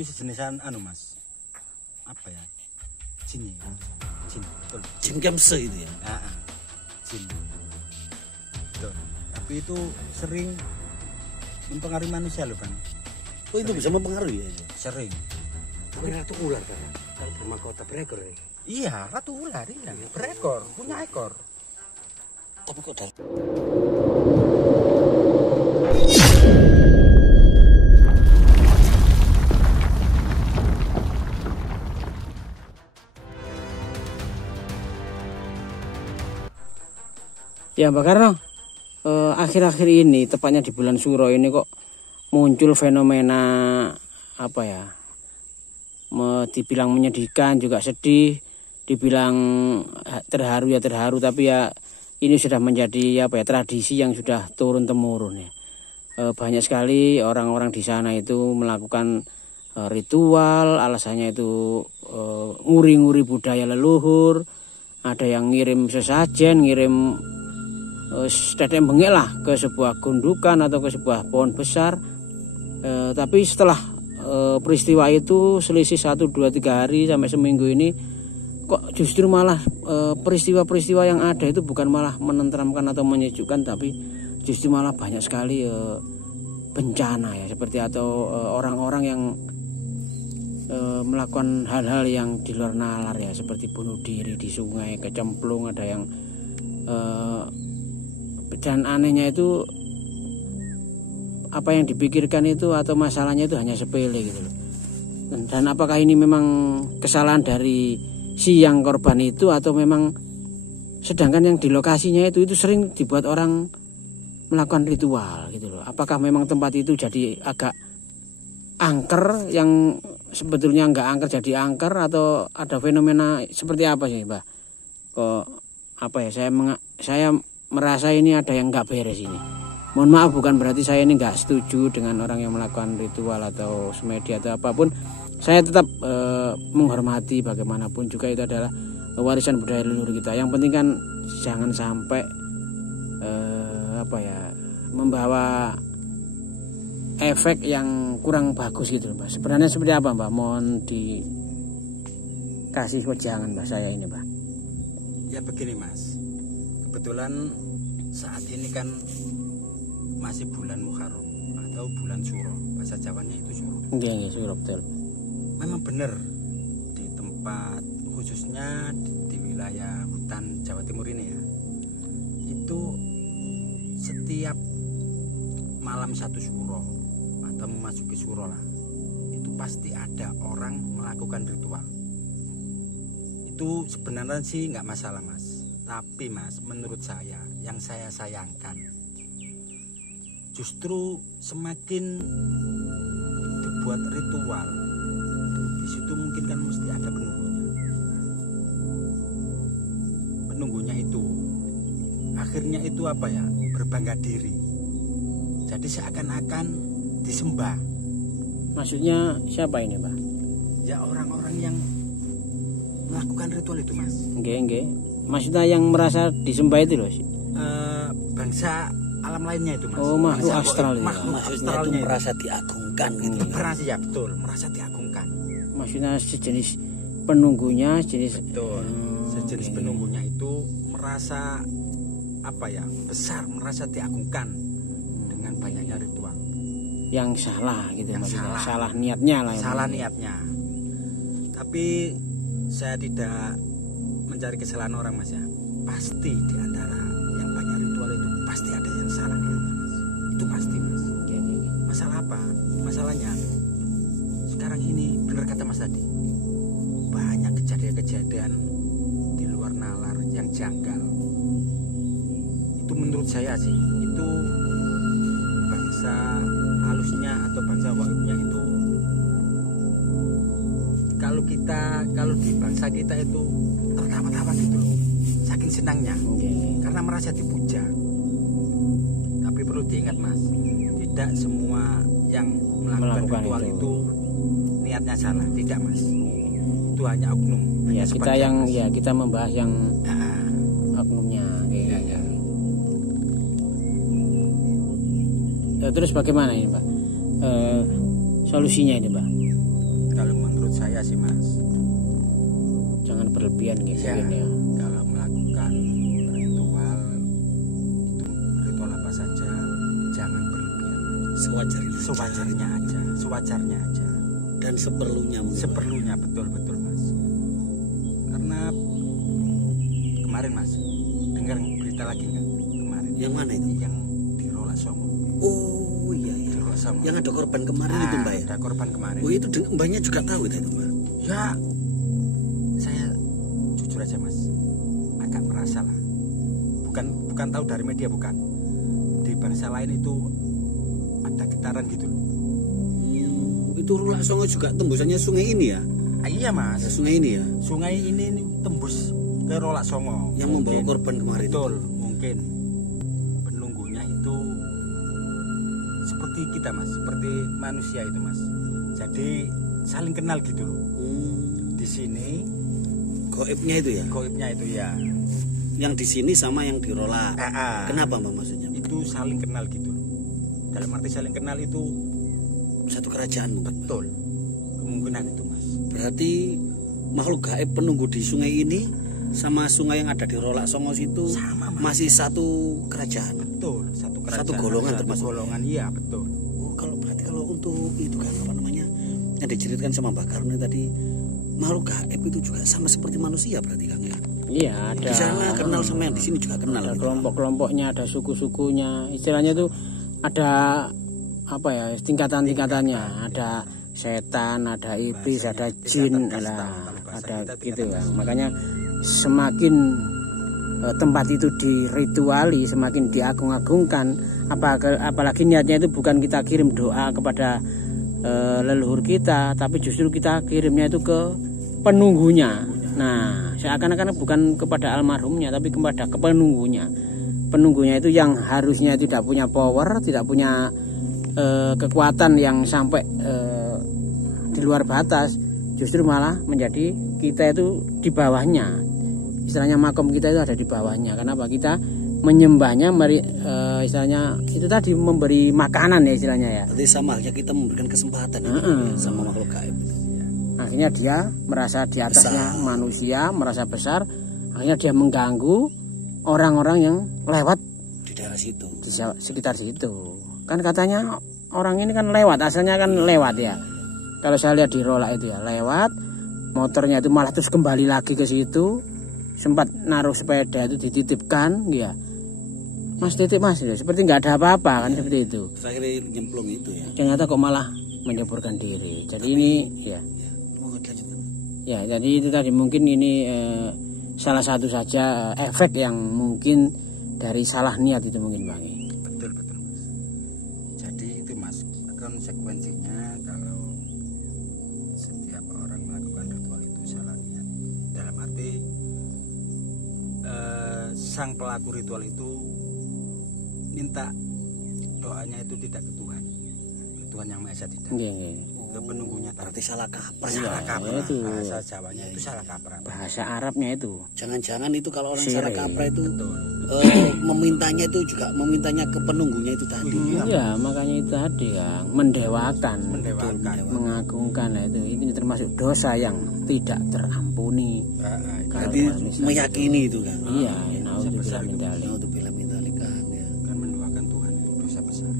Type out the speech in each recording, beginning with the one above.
itu sejenisan anu Mas. Apa ya? Jin ya. Jin, betul. Jin Kemse itu ya. Jin. Betul. Tapi itu sering mempengaruhi manusia loh Bang. Oh itu bisa mempengaruhi ya? Sering. Bukan ratu ular kan? Kalau bermahkota berekor ya? Iya, ratu ular iya. Berekor, punya ekor. Tapi kok dah. Ya Mbak Karno, akhir-akhir ini, tepatnya di bulan Suro ini kok muncul fenomena apa ya? Dibilang menyedihkan juga sedih, dibilang terharu ya terharu, tapi ya ini sudah menjadi apa ya tradisi yang sudah turun temurun ya. Banyak sekali orang-orang di sana itu melakukan ritual, alasannya itu nguri-nguri budaya leluhur, ada yang ngirim sesajen, ngirim tetek bengek lah ke sebuah gundukan atau ke sebuah pohon besar. Tapi setelah peristiwa itu selisih 1, 2, 3 hari sampai seminggu ini, kok justru malah peristiwa-peristiwa yang ada itu bukan malah menenteramkan atau menyejukkan, tapi justru malah banyak sekali bencana ya, seperti atau orang-orang yang melakukan hal-hal yang di luar nalar ya, seperti bunuh diri di sungai, kecemplung, ada yang dan anehnya itu apa yang dipikirkan itu atau masalahnya itu hanya sepele gitu loh. Dan apakah ini memang kesalahan dari si yang korban itu, atau memang sedangkan yang di lokasinya itu sering dibuat orang melakukan ritual gitu loh. Apakah memang tempat itu jadi agak angker yang sebetulnya nggak angker jadi angker, atau ada fenomena seperti apa sih Mbak? Kok apa ya, saya merasa ini ada yang nggak beres ini. Mohon maaf, bukan berarti saya ini nggak setuju dengan orang yang melakukan ritual atau semedi atau apapun. Saya tetap menghormati, bagaimanapun juga itu adalah warisan budaya leluhur kita. Yang penting kan jangan sampai apa ya, membawa efek yang kurang bagus gitu Mbak. Sebenarnya seperti apa Mbak? Mohon dikasih wejangan Mbak saya ini Mbak. Ya begini Mas, kebetulan saat ini kan masih bulan Muharram atau bulan Suro, bahasa Jawanya itu Suro. Iya, Suro betul. Memang benar di tempat khususnya di wilayah hutan Jawa Timur ini ya, itu setiap malam 1 Suro atau memasuki Suro lah, itu pasti ada orang melakukan ritual. Itu sebenarnya sih nggak masalah Mas, tapi Mas, menurut saya yang saya sayangkan justru semakin dibuat ritual, di situ mungkin kan mesti ada penunggunya itu akhirnya itu apa ya, berbangga diri, jadi seakan-akan disembah. Maksudnya siapa ini Pak? Ya orang-orang yang melakukan ritual itu Mas. Nggih. Maksudnya yang merasa disembah itu loh sih. Bangsa alam lainnya itu Mas. Oh, makhluk astral ya. Makhluk Maksudnya astralnya itu merasa diagungkan gitu. Merasa ya, betul, merasa diagungkan. Maksudnya sejenis penunggunya, sejenis betul. Sejenis penunggunya itu merasa apa ya, besar, merasa diagungkan dengan banyaknya ritual. Yang salah gitu, yang maksudnya salah niatnya lah. Salah niatnya. Tapi saya tidak mencari kesalahan orang Mas ya. Pasti di antara yang banyak ritual itu pasti ada yang salah niatnya Mas. Itu pasti Mas. Masalah apa? Masalahnya sekarang ini benar kata Mas tadi, banyak kejadian-kejadian di luar nalar yang janggal. Itu menurut saya sih, itu bangsa halusnya atau bangsa waibnya itu, kalau di bangsa kita itu tertawa-tawa gitu loh, saking senangnya, karena merasa dipuja. Tapi perlu diingat Mas, tidak semua yang melakukan ritual itu niatnya salah, tidak Mas. Itu hanya oknum. Ya kita yang Mas. Ya kita membahas yang oknumnya. Ya, terus bagaimana ini Pak? Solusinya ini Pak? Kalau menurut saya sih mas, Jangan berlebihan gitu ya, mungkin ya. kalau melakukan ritual itu ritual apa saja jangan berlebihan, sewajarnya aja dan seperlunya mungkin. seperlunya, betul mas. Karena kemarin mas dengar berita lagi nggak kemarin? Yang mana itu? Yang di Rolak Songo. Oh iya Di iya. Rolak Songo. Yang ada korban kemarin itu mbak ya. Ada korban kemarin. Oh itu mbaknya juga tahu itu mbak. Ya, saya jujur aja mas, agak merasa lah. Bukan tahu dari media, bukan. Di bangsa lain itu ada getaran gitu loh. Itu Rolak Songo juga tembusannya sungai ini ya. Iya mas, Sungai ini ya. sungai ini tembus ke Rolak Songo. Yang membawa korban kemarin. Betul, mungkin penunggunya itu seperti kita mas, seperti manusia itu mas. Jadi saling kenal gitu loh. Di sini Goibnya itu ya. goibnya itu ya. Yang di sini sama yang di Rolak. Kenapa? Kenapa mbak maksudnya? Itu saling kenal gitu loh. Dalam arti saling kenal itu Satu kerajaan mungkin. betul. Kemungkinan itu mas. Berarti makhluk gaib penunggu di sungai ini sama sungai yang ada di Rolak Songo situ Sama, Mas. masih satu kerajaan. Betul, satu kerajaan. Satu golongan termasuk. golongan, iya betul. Oh, berarti kalau untuk itu kan apa namanya yang diceritakan sama Mbak Karuni tadi, makhluk gaib itu juga sama seperti manusia berarti Kang ya. Iya, ada. Di sana kenal sama yang di sini juga kenal. Ada gitu. kelompok-kelompoknya, ada suku-sukunya. Istilahnya itu ada apa ya, tingkatan-tingkatannya. Ada setan, ada iblis, ada jin, ada gitu ya. Makanya semakin tempat itu dirituali, semakin diagung-agungkan, apalagi niatnya itu bukan kita kirim doa kepada leluhur kita, tapi justru kita kirimnya itu ke penunggunya. Nah, seakan-akan bukan kepada almarhumnya, tapi kepada penunggunya. Penunggunya itu yang harusnya tidak punya power, tidak punya kekuatan yang sampai di luar batas, justru malah menjadi kita itu di bawahnya. Istilahnya makom kita itu ada di bawahnya. Kenapa? Kita menyembahnya, istilahnya itu tadi memberi makanan ya istilahnya ya. Berarti sama halnya kita memberikan kesempatan ya, sama makhluk gaib. Akhirnya dia merasa di atasnya Besar. manusia, merasa besar. Akhirnya dia mengganggu orang-orang yang lewat Di daerah situ. di sekitar situ. Kan katanya orang ini kan lewat, asalnya kan lewat ya. Kalau saya lihat di Rolak itu ya lewat, motornya itu malah terus kembali lagi ke situ. Sempat naruh sepeda itu dititipkan, ya. Mas titip mas, ya. Seperti nggak ada apa-apa kan seperti itu. Akhirnya nyemplung itu ya. Ternyata kok malah menyeburkan diri. Jadi ini ya, Mau dilanjutkan? ya. Jadi itu tadi mungkin ini salah satu saja efek yang mungkin dari salah niat itu mungkin bang. Betul mas. Jadi itu mas, konsekuensinya kalau setiap orang melakukan ritual itu salah niat. Dalam arti sang pelaku ritual itu minta doanya itu tidak ke Tuhan yang Maha Esa, tidak ke penunggunya, Berarti salah kaprah. salah kaprah. itu. Bahasa Jawanya itu salah kaprah. Bahasa Arabnya itu. Jangan-jangan itu kalau orang Sirih. salah kaprah itu Betul. memintanya itu juga memintanya ke penunggunya itu tadi. Iya, makanya itu tadi kan mendewakan, mengagungkan. Nah, itu termasuk dosa yang tidak terampuni. Berarti meyakini itu kan. Iya, naudzubillah min dzalik. Naudzubillah min dzalik kan ya. Kan mendoakan Tuhan itu dosa besar.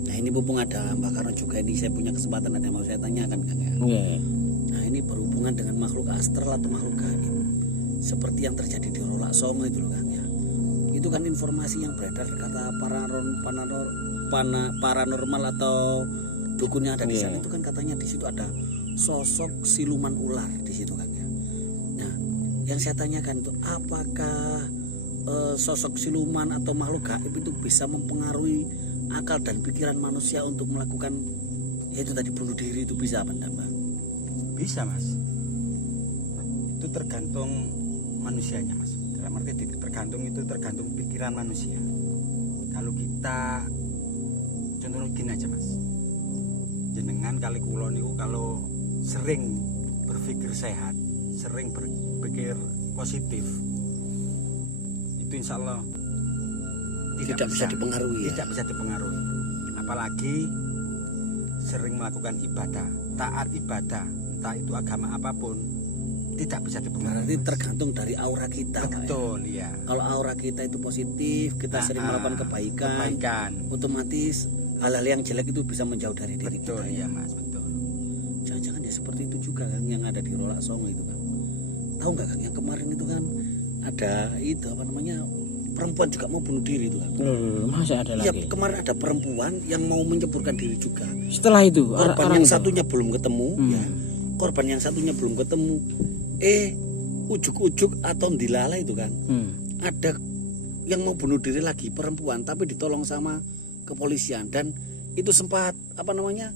Nah ini mumpung ada Mbak Karno juga ini saya punya kesempatan ada yang mau saya tanyakan kan ya. Iya. Nah ini berhubungan dengan makhluk astral atau makhluk gaib seperti yang terjadi di Rolak Songo itu loh kan ya. Itu kan informasi yang beredar kata paranormal atau dukun yang ada di sana itu kan katanya di situ ada sosok siluman ular di situ kan ya. Nah yang saya tanyakan itu apakah sosok siluman atau makhluk gaib itu bisa mempengaruhi akal dan pikiran manusia untuk melakukan yaitu tadi bunuh diri itu bisa apa enggak Mbak? Bisa mas, itu tergantung manusianya mas. Dalam arti tergantung pikiran manusia. Kalau kita contohnya gini aja mas, jenengan kali kulon itu kalau sering berpikir sehat, sering berpikir positif, itu insya Allah Tidak bisa dipengaruhi ya? Tidak bisa dipengaruhi. Apalagi sering melakukan ibadah, taat ibadah, entah itu agama apapun, tidak bisa dipengaruhi. Berarti tergantung dari aura kita, Pak, Betul, ya? ya. Kalau aura kita itu positif, kita sering melakukan kebaikan, otomatis hal-hal yang jelek itu bisa menjauh dari diri Betul, kita. ya Mas, betul. Jangan-jangan ya seperti itu juga kan yang ada di Rolak Songo itu kan. Tahu nggak Kang, yang kemarin itu kan ada itu apa namanya, perempuan juga mau bunuh diri itu kan. Masa ada Iya, lagi? kemarin ada perempuan yang mau menceburkan diri juga. Setelah itu Korban yang itu? satunya belum ketemu, ya. Korban yang satunya belum ketemu. Ujuk-ujuk atau dilala itu kan. Ada yang mau bunuh diri lagi, perempuan, tapi ditolong sama kepolisian, dan itu sempat apa namanya?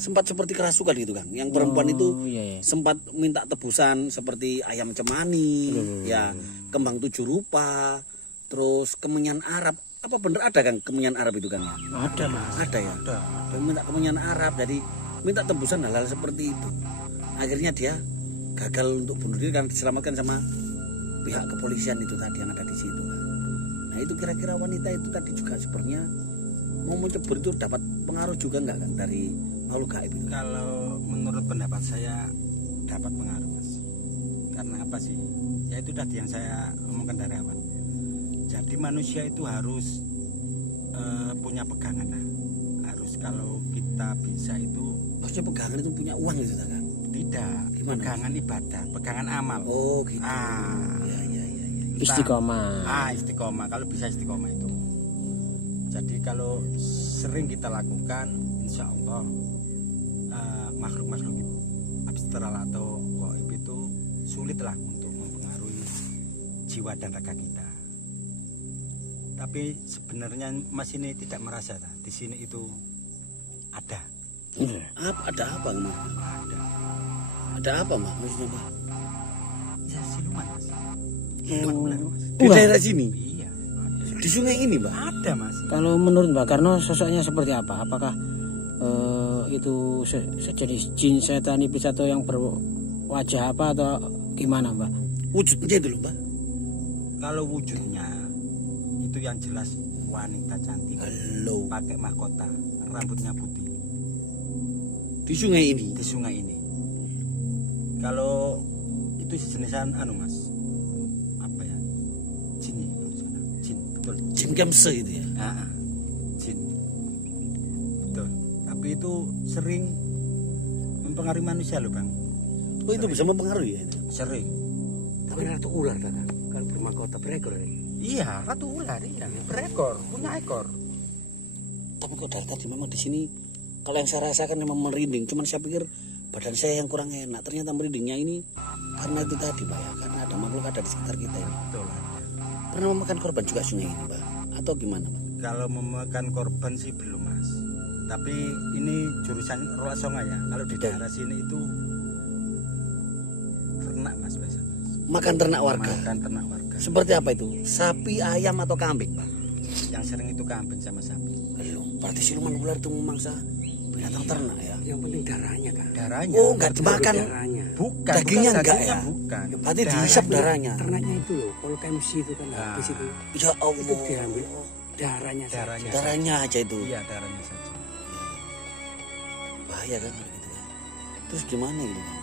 Sempat seperti kerasukan gitu kan. Yang perempuan itu iya. sempat minta tebusan seperti ayam cemani, ya, kembang 7 rupa, terus kemenyan Arab. Apa bener ada kan kemenyan Arab itu kan? Ada Mas. Ada ya. Ada. Dia minta kemenyan Arab, jadi minta tebusan hal-hal seperti itu. Akhirnya dia gagal untuk bunuh diri karena diselamatkan sama pihak kepolisian itu tadi yang ada di situ kan. Nah itu kira-kira wanita itu tadi juga sebenarnya mau mencebur itu dapat pengaruh juga nggak kan dari makhluk gaib itu? Kalau menurut pendapat saya dapat pengaruh, Mas. Karena apa sih? Ya itu tadi yang saya omongkan dari awal. Jadi manusia itu harus punya pegangan lah. Harus kalau kita bisa itu. Maksudnya pegangan itu punya uang gitu kan? Tidak. Gimana? Pegangan ibadah, pegangan amal. Oh gitu. Ya. Istiqomah. Istiqomah. Kalau bisa istiqomah itu. Jadi kalau sering kita lakukan, insya Allah makhluk-makhluk abstral atau gaib itu sulitlah untuk mempengaruhi jiwa dan raga kita. Tapi sebenarnya Mas ini tidak merasa di sini itu ada. Ada apa Mas? Ada apa Mas? Maksudnya Pak? Ya siluman Mas. Siluman ular Mas. Di daerah sini? Iya. Di sungai ini Mbak? Ada Mas. Kalau menurut Mbak Karno sosoknya seperti apa? Apakah itu sejenis jin, setan, iblis atau yang berwajah apa atau gimana Mbak? Wujudnya itu loh Mbak. Kalau wujudnya itu yang jelas wanita cantik. Halo. Pakai mahkota, rambutnya putih. Di sungai ini? Di sungai ini. Kalau itu sejenisan Mas. Apa ya? Jin ya, jin, betul. Jin Kemse itu ya? Jin. Betul. Tapi itu sering mempengaruhi manusia loh Bang. Oh itu bisa mempengaruhi ya? Sering. Tapi ratu ular kan? Kalau bermahkota berekor ya? Iya, ratu ular iya. Berekor, punya ekor. Tapi kok dari tadi memang di sini kalau yang saya rasakan memang merinding. Cuman saya pikir badan saya yang kurang enak. Ternyata merindingnya ini karena itu tadi Mbak ya. Karena ada makhluk ada di sekitar kita ini. Betul. Pernah memakan korban juga sungai ini Mbak? Atau gimana Mbak? Kalau memakan korban sih belum Mas. Tapi ini jurusan Rolak Songo ya. Kalau di daerah sini itu ternak Mas biasa Mas. Makan ternak warga? Makan ternak warga. Seperti apa itu? Sapi, ayam atau kambing Pak? Yang sering itu kambing sama sapi. Berarti siluman ular itu memangsa binatang ternak ya? Yang penting darahnya kan. Darahnya. Oh enggak dimakan? Darahnya. Bukan. Dagingnya bukan, enggak dagingnya ya? Bukan. Berarti dihisap darahnya? Ternaknya itu loh, Polkemc itu kan habis itu. Ya Allah. Itu diambil darahnya Darahnya. saja. Darahnya aja itu? Iya darahnya saja. Bahaya kan kalau gitu ya? Terus gimana gitu kan?